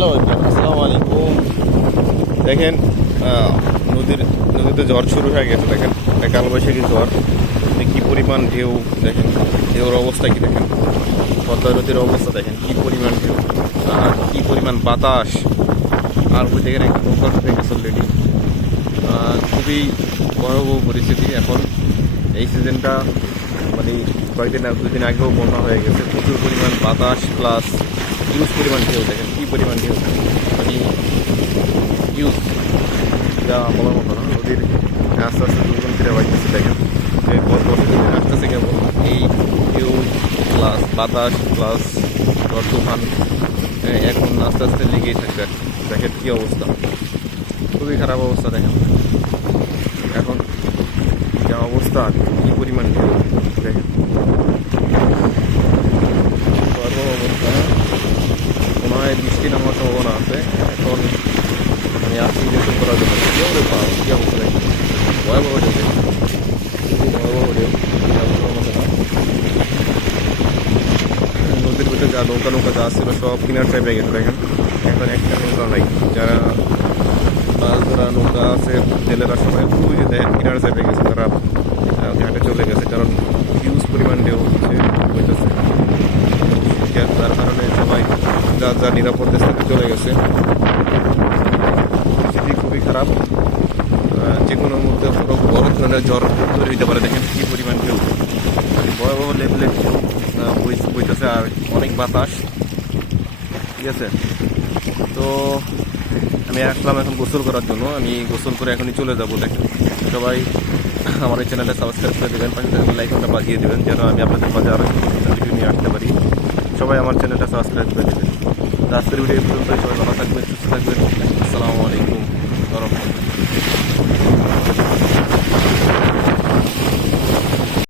Hello, আসসালামু আলাইকুম। দেখেন, নদীতে ঝড় শুরু হয়ে গেছে। দেখেন, একটা কালবৈশাখী ঝড়। কি পরিমাণ ঢেউ! দেখেন ঢেউর অবস্থা কি দেখেন, পদ্মা নদীর অবস্থা দেখেন, কি পরিমাণ ঢেউ আর কি পরিমাণ বাতাস। আর ওই দেখেন একটা নৌকা উঠে গেছে অলরেডি। খুবই ভয়াবহ পরিস্থিতি এখন। এই সিজনটা মানে দুদিন আগেও বন্যা হয়ে গেছে। প্রচুর পরিমাণ বাতাস প্লাস হিউজ পরিমাণ ঢেউ। দেখেন কি পরিমাণ ঢেউ, মানে হিউজ, যা বলার মতো না। নদীর আস্তে আস্তে দুর্গম ফিরে বাড়তেছে। দেখেন যে গত বছর আসতেছে কেবল এই ঢেউ প্লাস বাতাস প্লাস ঝড় তুফান এখন আস্তে আস্তে লেগেই থাকবে। দেখেন কি অবস্থা, খুবই খারাপ অবস্থা। দেখেন এখন যা অবস্থা, কি পরিমাণ ঢেউ! দেখেন ভয়াবহ অবস্থা। মনে হয় বৃষ্টি নামার সম্ভাবনা আছে। এখন আমি আসছি গোসল করার জন্য। কি অবস্থা, কি অবস্থা! দেখেন ভয়াবহ ঢেউ, দেখেন খুবই ভয়াবহ ঢেউ। নদীর ভিতরে যা নৌকা যা ছিল সব কিনার চাপে গেছে। দেখেন এখন একটা নৌকা নাই। যারা মাছ ধরা নৌকা আছে জেলেরা সবাই ওই যে দেখেন কিনার চাপে গেছে, তারা ঘাটে চলে গেছে। কারণ হিউজ পরিমাণ ঢেউ হইতেছে। যার কারণে সবাই যা নিরাপদ স্থানে চলে গেছে। পরিস্থিতি খুবই খারাপ। যে কোনো মুহূর্তে বড় ধরনের জ্বর তৈরি হইতে পারে। দেখেন কি পরিমাণ ঢেউ, মানে ভয়াবহ লেভেলের ঢেউ বইতেছে আর অনেক বাতাস। ঠিক আছে, তো আমি আসলাম এখন গোসল করার জন্য। আমি গোসল করে এখনই চলে যাব। দেখেন সবাই আমার এই চ্যানেলটা সাবস্ক্রাইব করে দেবেন, পাশে থাকবেন লাইক ঘন্টা বাজিয়ে দেবেন, যেন আমি আপনাদের মাঝে আরও ভিডিও নিয়ে আসতে পারি। সবাই আমার চ্যানেলটা সাবস্ক্রাইব করে দেবেন। আজকের ভিডিও এই পর্যন্ত। সবাই ভালো থাকবেন, সুস্থ থাকবেন। আসসালামু আলাইকুম।